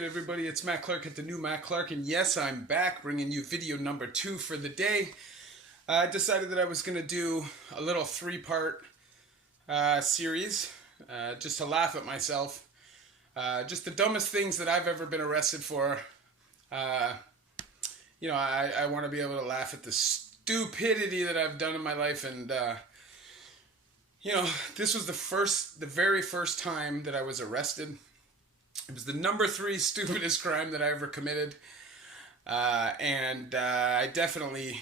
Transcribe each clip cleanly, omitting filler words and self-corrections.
good, everybody? It's Matt Clark at the new Matt Clark, and yes, I'm back bringing you video number 2 for the day. I decided that I was going to do a little 3-part series just to laugh at myself. Just the dumbest things that I've ever been arrested for. I want to be able to laugh at the stupidity that I've done in my life, and this was the very first time that I was arrested. It was the number 3 stupidest crime that I ever committed, and I definitely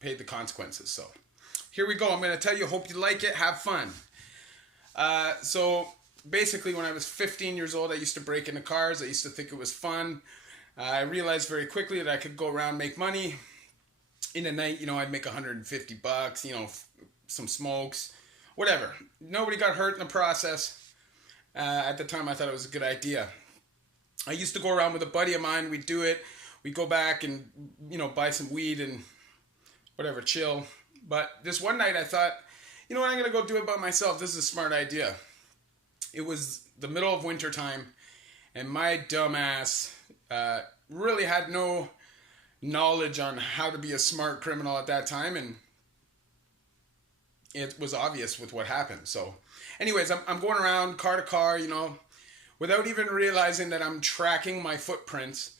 paid the consequences. So here we go. I'm going to tell you. Hope you like it. Have fun. So basically, when I was 15 years old, I used to break into cars. I used to think it was fun. I realized very quickly that I could go around and make money. In a night, I'd make $150, some smokes, whatever. Nobody got hurt in the process. At the time, I thought it was a good idea. I used to go around with a buddy of mine. We'd do it. We'd go back and, buy some weed and whatever, chill. But this one night I thought, I'm going to go do it by myself. This is a smart idea. It was the middle of winter time, and my dumb ass really had no knowledge on how to be a smart criminal at that time, and it was obvious with what happened. So anyways, I'm going around car to car, without even realizing that I'm tracking my footprints.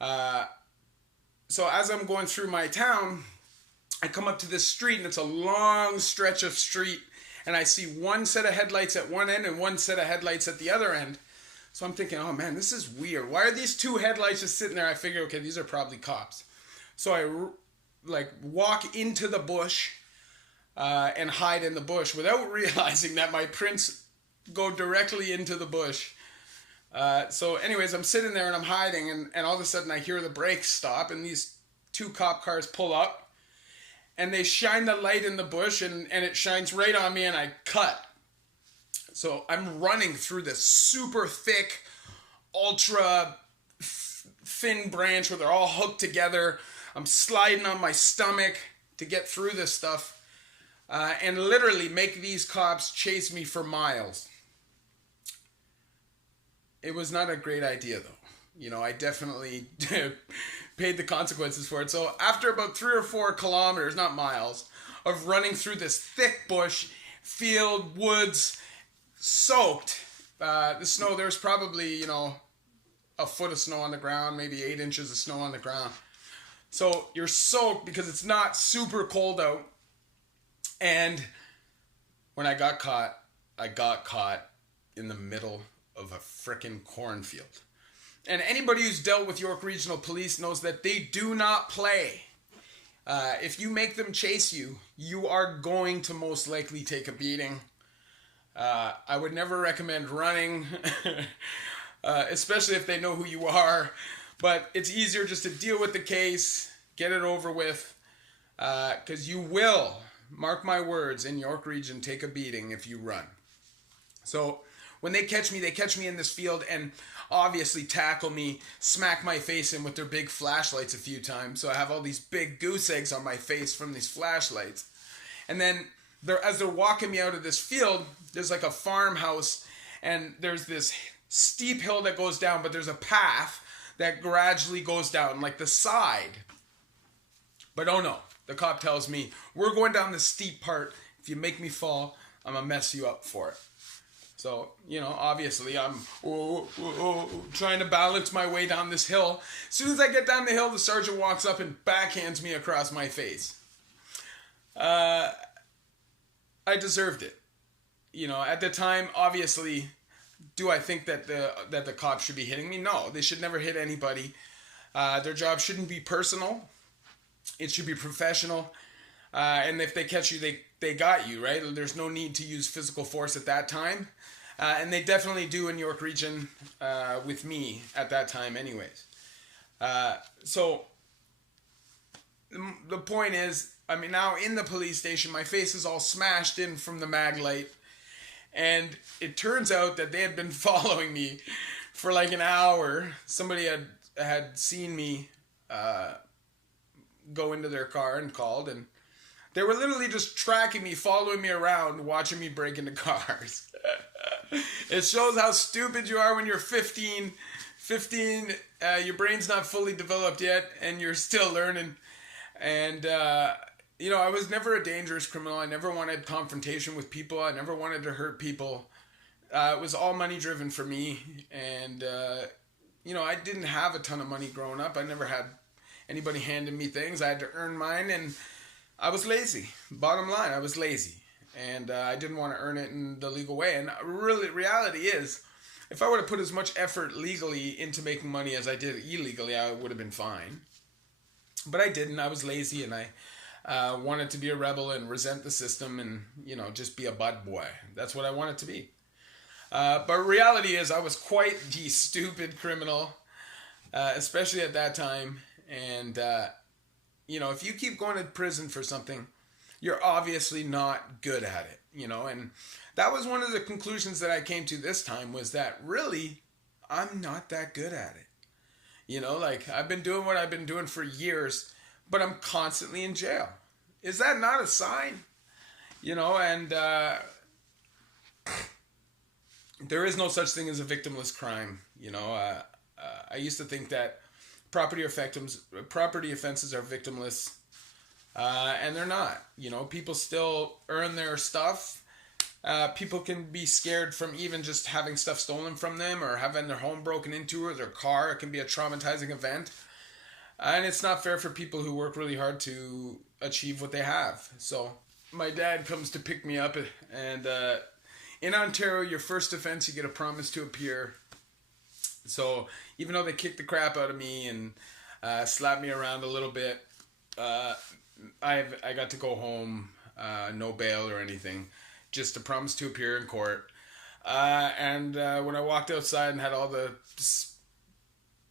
So as I'm going through my town, I come up to this street, and it's a long stretch of street, and I see one set of headlights at one end and one set of headlights at the other end. So I'm thinking, oh man, this is weird. Why are these 2 headlights just sitting there? I figure, okay, these are probably cops. So I walk into the bush and hide in the bush without realizing that my prints go directly into the bush. So anyways, I'm sitting there and I'm hiding, and all of a sudden I hear the brakes stop, and these 2 cop cars pull up, and they shine the light in the bush, and it shines right on me, and I cut. So I'm running through this super thick, ultra thin branch where they're all hooked together. I'm sliding on my stomach to get through this stuff, and literally make these cops chase me for miles. It was not a great idea, though. I definitely paid the consequences for it. So after about 3 or 4 kilometers, not miles, of running through this thick bush, field, woods, soaked, the snow, there's probably, a foot of snow on the ground, maybe 8 inches of snow on the ground. So you're soaked because it's not super cold out. And when I got caught in the middle of a frickin' cornfield. And anybody who's dealt with York Regional Police knows that they do not play. If you make them chase you, you are going to most likely take a beating. I would never recommend running, especially if they know who you are. But it's easier just to deal with the case, get it over with, because you will, mark my words, in York Region take a beating if you run. So when they catch me in this field and obviously tackle me, smack my face in with their big flashlights a few times. So I have all these big goose eggs on my face from these flashlights. And then as they're walking me out of this field, there's like a farmhouse, and there's this steep hill that goes down, but there's a path that gradually goes down, like the side. But oh no, the cop tells me, we're going down the steep part. If you make me fall, I'm going to mess you up for it. So, obviously I'm trying to balance my way down this hill. As soon as I get down the hill, the sergeant walks up and backhands me across my face. I deserved it. At the time, obviously, do I think that the cops should be hitting me? No, they should never hit anybody. Their job shouldn't be personal. It should be professional. And if they catch you, they got you, right? There's no need to use physical force at that time. And they definitely do in York Region with me at that time anyways. So the point is, now in the police station, my face is all smashed in from the mag light. And it turns out that they had been following me for like an hour. Somebody had seen me go into their car and called, and they were literally just tracking me, following me around, watching me break into cars. It shows how stupid you are when you're 15, 15, your brain's not fully developed yet, and you're still learning. And, I was never a dangerous criminal. I never wanted confrontation with people. I never wanted to hurt people. It was all money driven for me. And, I didn't have a ton of money growing up. I never had anybody handing me things. I had to earn mine, and I was lazy. Bottom line, I was lazy. And I didn't want to earn it in the legal way. And really, reality is, if I would have put as much effort legally into making money as I did illegally, I would have been fine. But I didn't. I was lazy, and I wanted to be a rebel and resent the system and, just be a bad boy. That's what I wanted to be. But reality is I was quite the stupid criminal, especially at that time. And, if you keep going to prison for something, you're obviously not good at it, and that was one of the conclusions that I came to this time, was that really I'm not that good at it. I've been doing what I've been doing for years, but I'm constantly in jail. Is that not a sign? And there is no such thing as a victimless crime. I used to think that property offenses are victimless. And they're not. People still earn their stuff. People can be scared from even just having stuff stolen from them, or having their home broken into, or their car. It can be a traumatizing event. And it's not fair for people who work really hard to achieve what they have. So my dad comes to pick me up, and in Ontario, your first offense, you get a promise to appear. So even though they kicked the crap out of me and slapped me around a little bit, I got to go home, no bail or anything, just a promise to appear in court. And when I walked outside and had all the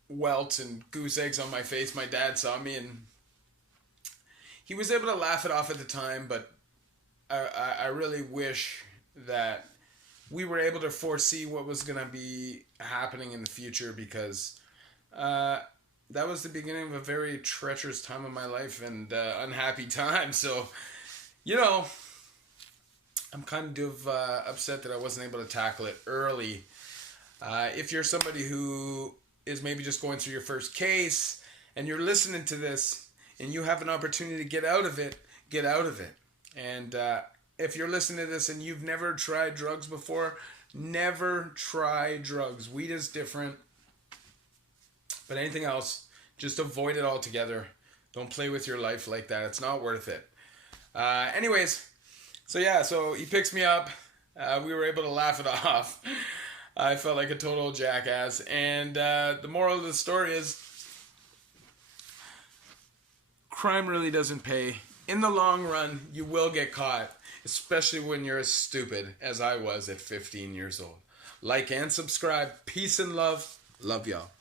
welts and goose eggs on my face, my dad saw me, and he was able to laugh it off at the time. But I really wish that we were able to foresee what was going to be happening in the future, because that was the beginning of a very treacherous time of my life, and unhappy time. So, I'm kind of upset that I wasn't able to tackle it early. If you're somebody who is maybe just going through your first case, and you're listening to this, and you have an opportunity to get out of it, get out of it. And if you're listening to this and you've never tried drugs before, never try drugs. Weed is different. But anything else, just avoid it altogether. Don't play with your life like that. It's not worth it. Anyways, so he picks me up. We were able to laugh it off. I felt like a total jackass. And the moral of the story is, crime really doesn't pay. In the long run, you will get caught, especially when you're as stupid as I was at 15 years old. Like and subscribe. Peace and love. Love y'all.